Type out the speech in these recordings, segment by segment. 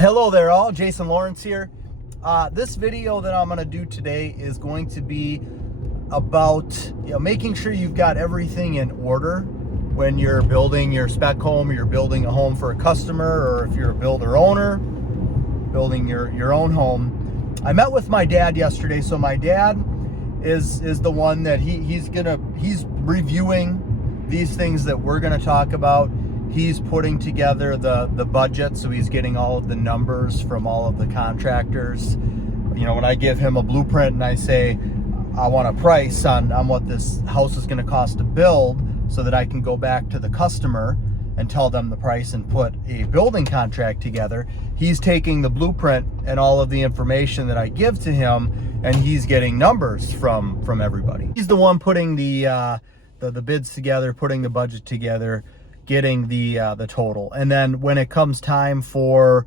Hello there all, Jason Lawrence here. This video that I'm going to do today is going to be about making sure you've got everything in order when you're building your spec home, or you're building a home for a customer, or if you're a builder owner building your own home. I met with my dad yesterday. So my dad is the one that he's reviewing these things that we're going to talk about. He's putting together the budget, so he's getting all of the numbers from all of the contractors. When I give him a blueprint and I say, I want a price on what this house is going to cost to build, so that I can go back to the customer and tell them the price and put a building contract together, he's taking the blueprint and all of the information that I give to him, and he's getting numbers from everybody. He's the one putting the bids together, putting the budget together, getting the total. And then when it comes time for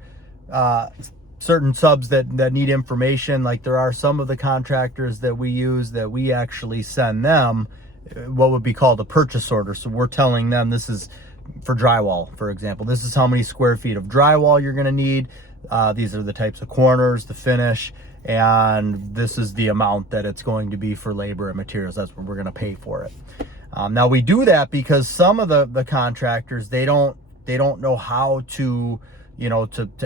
certain subs that need information, like there are some of the contractors that we use that we actually send them what would be called a purchase order. So we're telling them, this is for drywall, for example, this is how many square feet of drywall you're going to need. These are the types of corners, the finish, and this is the amount that it's going to be for labor and materials. That's what we're going to pay for it. Now we do that because some of the contractors, they don't know how to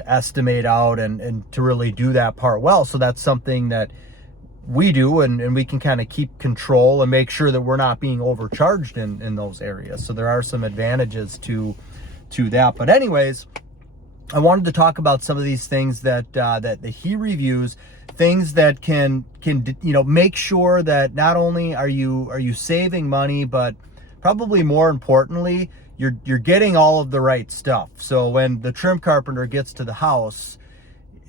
estimate out and to really do that part well. So that's something that we do, and we can kind of keep control and make sure that we're not being overcharged in those areas. So there are some advantages to that. But anyways, I wanted to talk about some of these things that he reviews, things that can make sure that not only are you saving money, but probably more importantly, you're getting all of the right stuff. So when the trim carpenter gets to the house,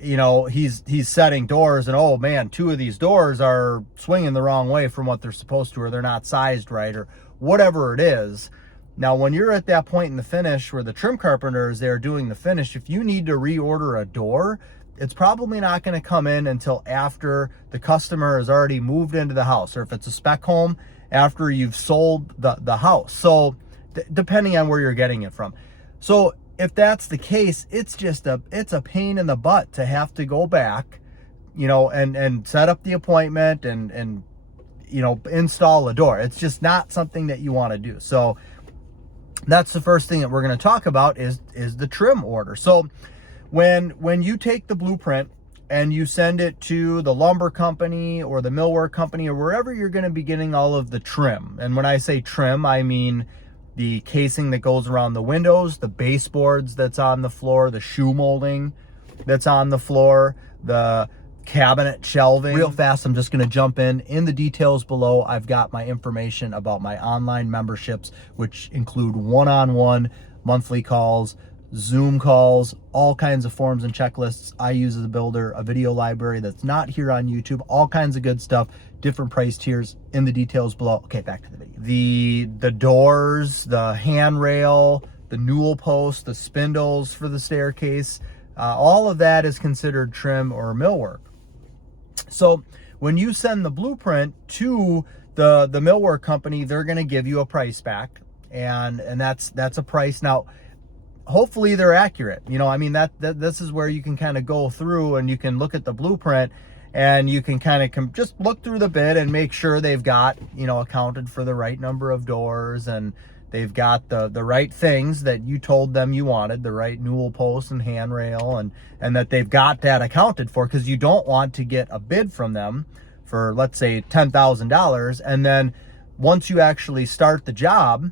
he's setting doors, and oh man, 2 of these doors are swinging the wrong way from what they're supposed to, or they're not sized right, or whatever it is. Now, when you're at that point in the finish where the trim carpenter is there doing the finish, if you need to reorder a door, it's probably not going to come in until after the customer has already moved into the house, or if it's a spec home, after you've sold the house. So depending on where you're getting it from. So if that's the case, it's a pain in the butt to have to go back, and set up the appointment and install a door. It's just not something that you want to do. So that's the first thing that we're going to talk about is the trim order. So when you take the blueprint and you send it to the lumber company or the millwork company or wherever you're going to be getting all of the trim, and when I say trim, I mean the casing that goes around the windows, the baseboards that's on the floor, the shoe molding that's on the floor, the cabinet shelving. Real fast, I'm just going to jump in the details below. I've got my information about my online memberships, which include one-on-one monthly calls, Zoom calls, all kinds of forms and checklists I use as a builder, a video library that's not here on YouTube, all kinds of good stuff, different price tiers in the details below. Okay, back to the video. The doors, the handrail, the newel post, the spindles for the staircase, all of that is considered trim or millwork. So when you send the blueprint to the millwork company, they're going to give you a price back, and that's a price. Now, hopefully they're accurate. This is where you can kind of go through and you can look at the blueprint and you can kind of just look through the bid and make sure they've got, accounted for the right number of doors, and they've got the right things that you told them you wanted, the right newel post and handrail, and that they've got that accounted for, because you don't want to get a bid from them for, let's say, $10,000, and then once you actually start the job,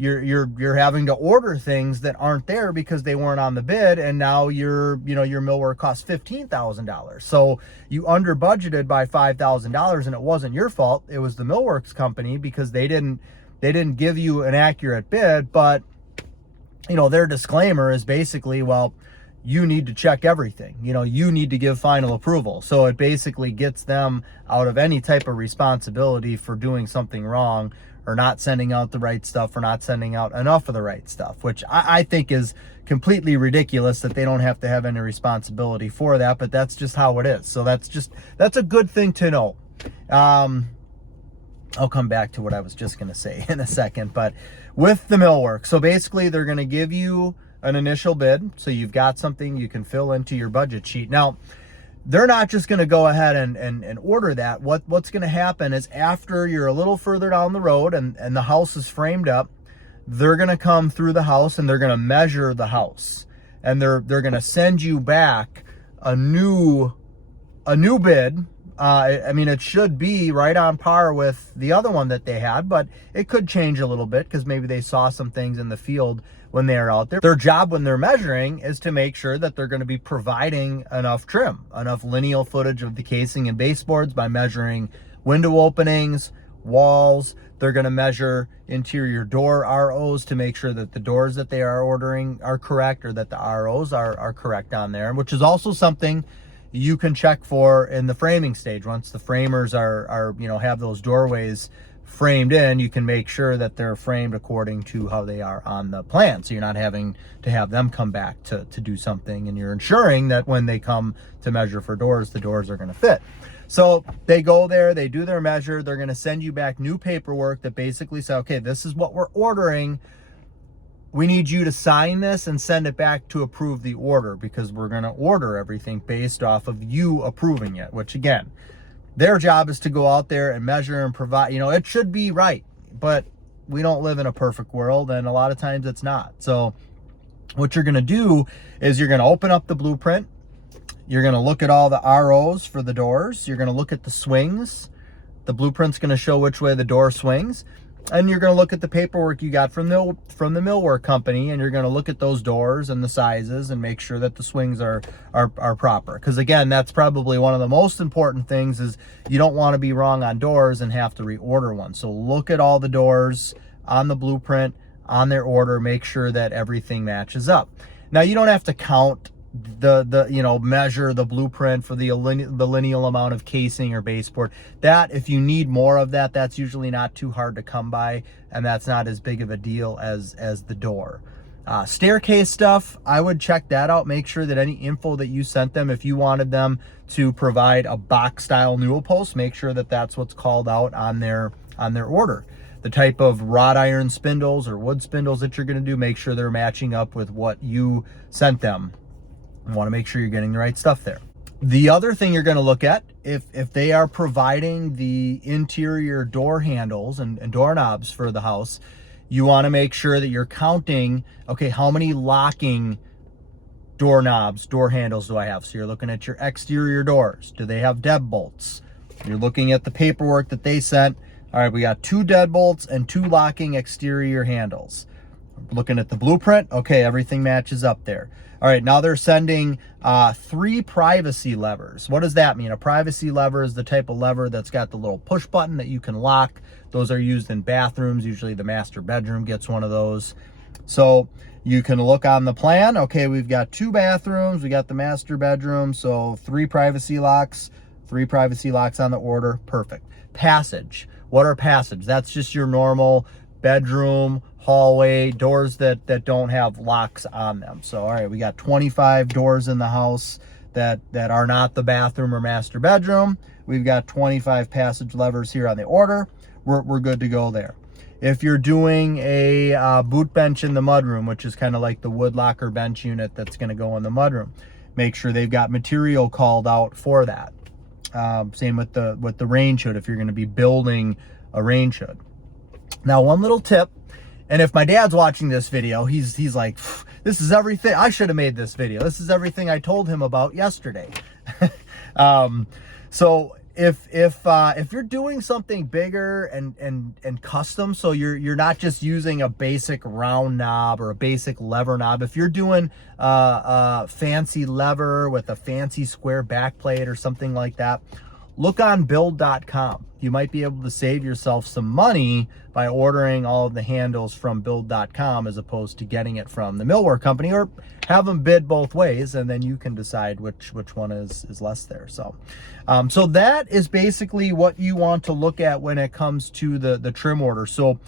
you're having to order things that aren't there because they weren't on the bid, and now your millwork costs $15,000. So you under budgeted by $5,000, and it wasn't your fault. It was the millworks company, because they didn't give you an accurate bid. But their disclaimer is basically, well, you need to check everything. You need to give final approval. So it basically gets them out of any type of responsibility for doing something wrong, or not sending out the right stuff, or not sending out enough of the right stuff, which I think is completely ridiculous, that they don't have to have any responsibility for that, but that's just how it is. So that's a good thing to know. I'll come back to what I was just going to say in a second. But with the millwork, so basically they're going to give you an initial bid, so you've got something you can fill into your budget sheet. Now, they're not just going to go ahead and order that. What's going to happen is, after you're a little further down the road and the house is framed up, they're going to come through the house and they're going to measure the house, and they're going to send you back a new bid. I mean, it should be right on par with the other one that they had, but it could change a little bit because maybe they saw some things in the field when they are out there. Their job when they're measuring is to make sure that they're going to be providing enough trim, enough lineal footage of the casing and baseboards by measuring window openings, walls. They're going to measure interior door ROs to make sure that the doors that they are ordering are correct, or that the ROs are correct on there, which is also something you can check for in the framing stage. Once the framers are have those doorways framed in, you can make sure that they're framed according to how they are on the plan, so you're not having to have them come back to do something, and you're ensuring that when they come to measure for doors, the doors are going to fit. So they go there, they do their measure, they're going to send you back new paperwork that basically say, okay, this is what we're ordering. We need you to sign this and send it back to approve the order, because we're going to order everything based off of you approving it, which again, their job is to go out there and measure and provide, it should be right, but we don't live in a perfect world, and a lot of times it's not. So what you're going to do is you're going to open up the blueprint. You're going to look at all the ROs for the doors. You're going to look at the swings. The blueprint's going to show which way the door swings. And you're going to look at the paperwork you got from the millwork company, and you're going to look at those doors and the sizes and make sure that the swings are proper. Because again, that's probably one of the most important things, is you don't want to be wrong on doors and have to reorder one. So look at all the doors on the blueprint, on their order, make sure that everything matches up. Now, you don't have to count measure the blueprint for the lineal amount of casing or baseboard. That, if you need more of that, that's usually not too hard to come by, and that's not as big of a deal as the door. Staircase stuff, I would check that out. Make sure that any info that you sent them, if you wanted them to provide a box style newel post, make sure that that's what's called out on their order. The type of wrought iron spindles or wood spindles that you're going to do, make sure they're matching up with what you sent them. You want to make sure you're getting the right stuff there. The other thing you're going to look at, if they are providing the interior door handles and doorknobs for the house, you want to make sure that you're counting, okay, how many locking doorknobs, door handles do I have? So you're looking at your exterior doors. Do they have deadbolts? You're looking at the paperwork that they sent. All right, we got 2 deadbolts and 2 locking exterior handles. Looking at the blueprint, okay, everything matches up there. All right, now they're sending 3 privacy levers. What does that mean? A privacy lever is the type of lever that's got the little push button that you can lock. Those are used in bathrooms. Usually the master bedroom gets one of those. So you can look on the plan. Okay, we've got 2 bathrooms. We got the master bedroom. So 3 privacy locks, 3 privacy locks on the order. Perfect. Passage. What are passage? That's just your normal bedroom, hallway, doors that don't have locks on them. So, all right, we got 25 doors in the house that are not the bathroom or master bedroom. We've got 25 passage levers here on the order. We're good to go there. If you're doing a boot bench in the mudroom, which is kind of like the wood locker bench unit that's going to go in the mudroom, make sure they've got material called out for that. Same with the range hood if you're going to be building a range hood. Now, one little tip, and if my dad's watching this video, he's like, this is everything. I should have made this video. This is everything I told him about yesterday. So if you're doing something bigger and custom, so you're not just using a basic round knob or a basic lever knob. If you're doing a fancy lever with a fancy square back plate or something like that, look on build.com. You might be able to save yourself some money by ordering all of the handles from build.com as opposed to getting it from the millwork company, or have them bid both ways, and then you can decide which one is less there. So that is basically what you want to look at when it comes to the trim order. So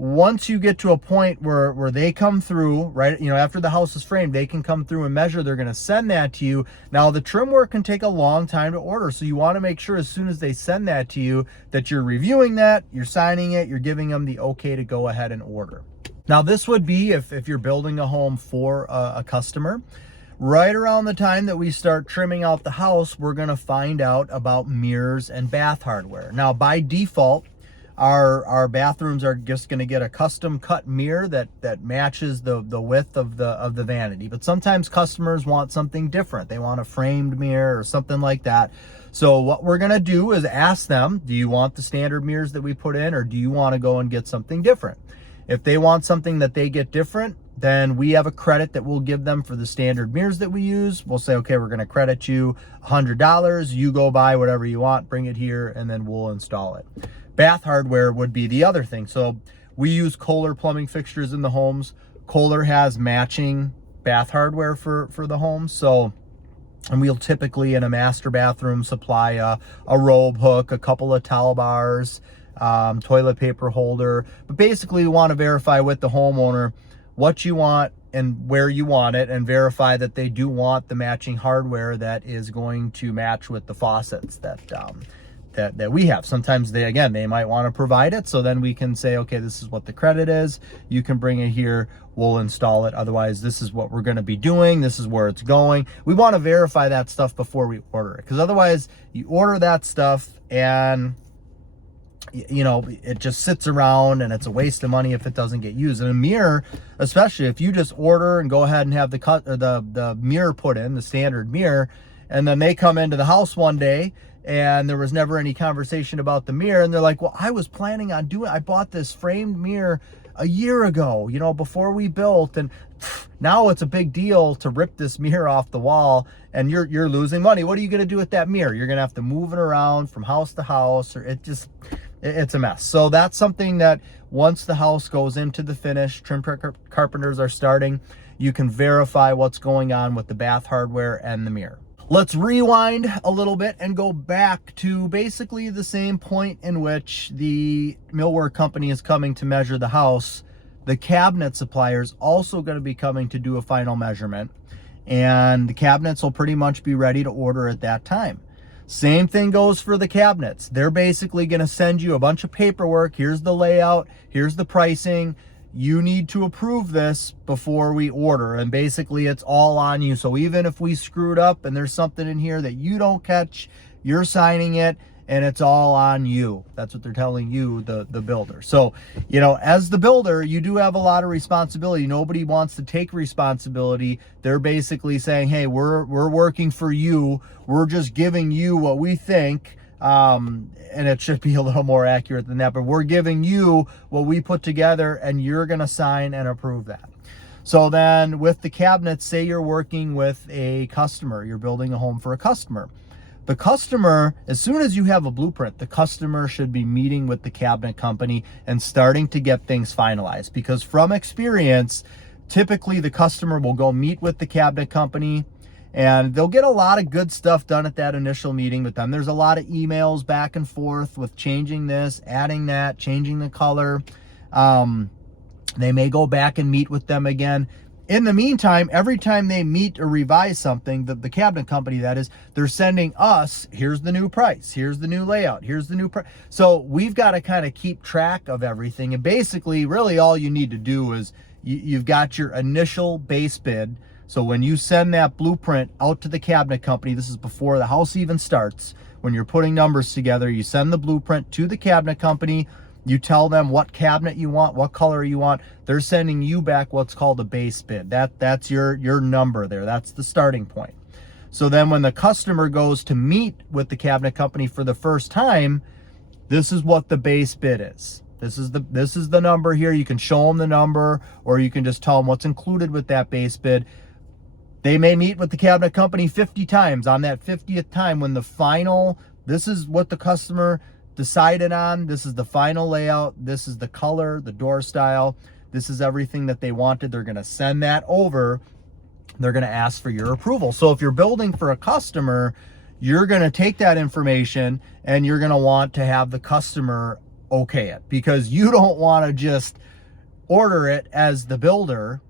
once you get to a point where they come through, right, after the house is framed, they can come through and measure. They're going to send that to you. Now, the trim work can take a long time to order, so you want to make sure as soon as they send that to you that you're reviewing that, you're signing it, you're giving them the okay to go ahead and order. Now this would be if you're building a home for a customer. Right around the time that we start trimming out the house, we're going to find out about mirrors and bath hardware. Now by default, our bathrooms are just going to get a custom cut mirror that matches the width of the vanity. But sometimes customers want something different. They want a framed mirror or something like that. So what we're going to do is ask them, do you want the standard mirrors that we put in, or do you want to go and get something different? If they want something that they get different, then we have a credit that we'll give them for the standard mirrors that we use. We'll say, okay, we're going to credit you $100. You go buy whatever you want, bring it here, and then we'll install it. Bath hardware would be the other thing. So we use Kohler plumbing fixtures in the homes. Kohler has matching bath hardware for the homes. So, and we'll typically in a master bathroom supply a robe hook, a couple of towel bars, toilet paper holder. But basically we want to verify with the homeowner what you want and where you want it, and verify that they do want the matching hardware that is going to match with the faucets that we have. Sometimes they might want to provide it, so then we can say, okay, this is what the credit is, you can bring it here, we'll install it. Otherwise, this is what we're going to be doing, this is where it's going. We want to verify that stuff before we order it, because otherwise you order that stuff and you know, it just sits around and it's a waste of money if it doesn't get used. And a mirror, especially if you just order and go ahead and have the mirror put in, the standard mirror, and then they come into the house one day and there was never any conversation about the mirror, and they're like, well, I was planning on I bought this framed mirror a year ago, you know, before we built, and now it's a big deal to rip this mirror off the wall, and you're losing money. What are you going to do with that mirror? You're going to have to move it around from house to house, or it's a mess. So that's something that once the house goes into the finish, trim carpenters are starting, you can verify what's going on with the bath hardware and the mirror. Let's rewind a little bit and go back to basically the same point in which the millwork company is coming to measure the house. The cabinet supplier is also going to be coming to do a final measurement, and the cabinets will pretty much be ready to order at that time. Same thing goes for the cabinets. They're basically going to send you a bunch of paperwork. Here's the layout, here's the pricing. You need to approve this before we order, and basically it's all on you. So even if we screwed up and there's something in here that you don't catch, you're signing it, and it's all on you. That's what they're telling you, the builder. So, you know, as the builder, you do have a lot of responsibility. Nobody wants to take responsibility. They're basically saying, hey, we're working for you. We're just giving you what we think. And it should be a little more accurate than that, but we're giving you what we put together, and you're going to sign and approve that. So then with the cabinets, say you're working with a customer, you're building a home for a customer. The customer, as soon as you have a blueprint, the customer should be meeting with the cabinet company and starting to get things finalized, because from experience, typically the customer will go meet with the cabinet company and they'll get a lot of good stuff done at that initial meeting, but then there's a lot of emails back and forth with changing this, adding that, changing the color. They may go back and meet with them again. In the meantime, every time they meet or revise something, the cabinet company, that is, they're sending us, here's the new price, here's the new layout, here's the new price. So we've got to kind of keep track of everything. And basically, really all you need to do is you've got your initial base bid. So when you send that blueprint out to the cabinet company, this is before the house even starts, when you're putting numbers together, you send the blueprint to the cabinet company. You tell them what cabinet you want, what color you want. They're sending you back what's called a base bid. That's your number there. That's the starting point. So then when the customer goes to meet with the cabinet company for the first time, this is what the base bid is. This is the number here. You can show them the number, or you can just tell them what's included with that base bid. They may meet with the cabinet company 50 times. On that 50th time, when the final, this is what the customer decided on, this is the final layout, this is the color, the door style, this is everything that they wanted, they're going to send that over. They're going to ask for your approval. So if you're building for a customer, you're going to take that information and you're going to want to have the customer okay it, because you don't want to just order it as the builder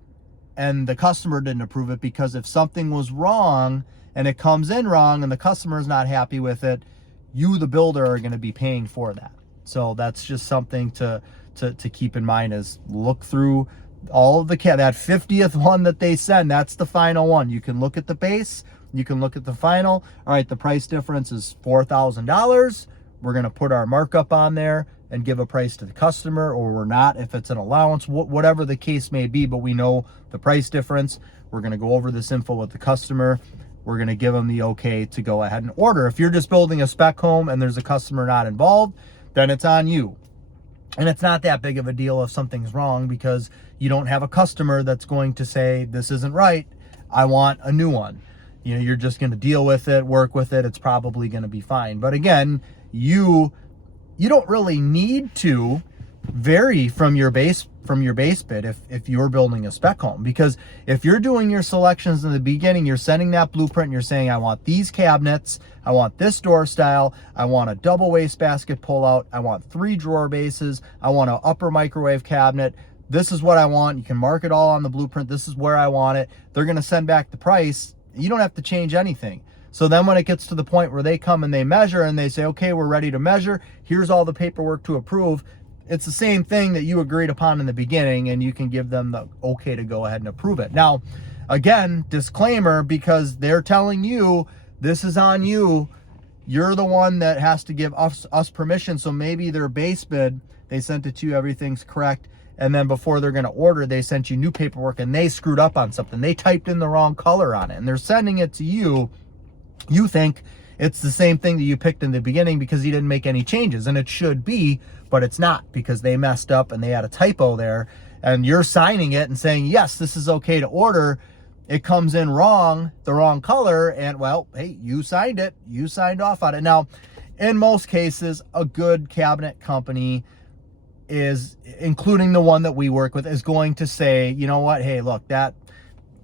and the customer didn't approve it, because if something was wrong and it comes in wrong and the customer's not happy with it, you, the builder, are going to be paying for that. So that's just something to keep in mind, is look through all of that 50th one that they send, that's the final one. You can look at the base, you can look at the final. All right, the price difference is $4,000. We're going to put our markup on there and give a price to the customer, or we're not if it's an allowance, whatever the case may be, but we know the price difference. We're going to go over this info with the customer. We're going to give them the okay to go ahead and order. If you're just building a spec home and there's a customer not involved, then it's on you. And it's not that big of a deal if something's wrong, because you don't have a customer that's going to say, this isn't right, I want a new one. You know, you're just going to deal with it, work with it. It's probably going to be fine. But again, you don't really need to vary from your base bid if you're building a spec home, because if you're doing your selections in the beginning, you're sending that blueprint and you're saying, I want these cabinets, I want this door style, I want a double wastebasket pullout, I want 3 drawer bases, I want an upper microwave cabinet, this is what I want. You can mark it all on the blueprint, this is where I want it. They're going to send back the price. You don't have to change anything. So then when it gets to the point where they come and they measure and they say, okay, we're ready to measure, here's all the paperwork to approve, it's the same thing that you agreed upon in the beginning, and you can give them the okay to go ahead and approve it. Now, again, disclaimer, because they're telling you this is on you, you're the one that has to give us permission. So maybe their base bid, they sent it to you, everything's correct, and then before they're going to order, they sent you new paperwork and they screwed up on something. They typed in the wrong color on it and they're sending it to you. You think it's the same thing that you picked in the beginning because you didn't make any changes, and it should be, but it's not, because they messed up and they had a typo there, and you're signing it and saying, yes, this is okay to order. It comes in wrong, the wrong color, and well, hey, you signed it, you signed off on it. Now, in most cases, a good cabinet company is, including the one that we work with, is going to say, you know what, hey, look,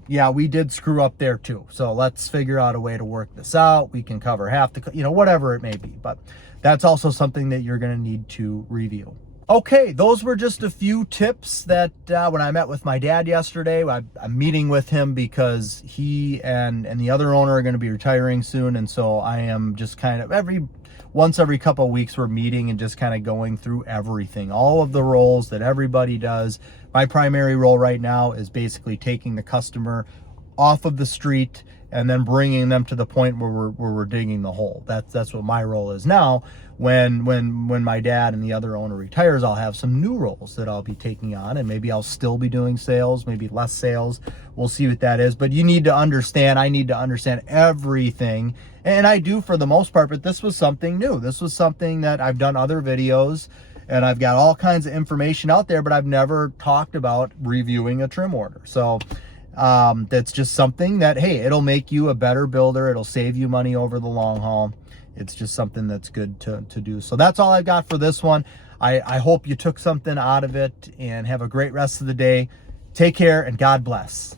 yeah, we did screw up there too. So let's figure out a way to work this out. We can cover half the, whatever it may be. But that's also something that you're going to need to review. Okay, those were just a few tips that when I met with my dad yesterday, I'm meeting with him because he and the other owner are going to be retiring soon. And so I am just kind of once every couple of weeks, we're meeting and just kind of going through everything, all of the roles that everybody does. My primary role right now is basically taking the customer off of the street and then bringing them to the point where we're digging the hole. That's what my role is now. When my dad and the other owner retires, I'll have some new roles that I'll be taking on, and maybe I'll still be doing sales, maybe less sales. We'll see what that is. But you need to understand, I need to understand everything. And I do for the most part, but this was something new. This was something that I've done other videos, and I've got all kinds of information out there, but I've never talked about reviewing a trim order. So that's just something that, hey, it'll make you a better builder. It'll save you money over the long haul. It's just something that's good to do. So that's all I've got for this one. I hope you took something out of it, and have a great rest of the day. Take care, and God bless.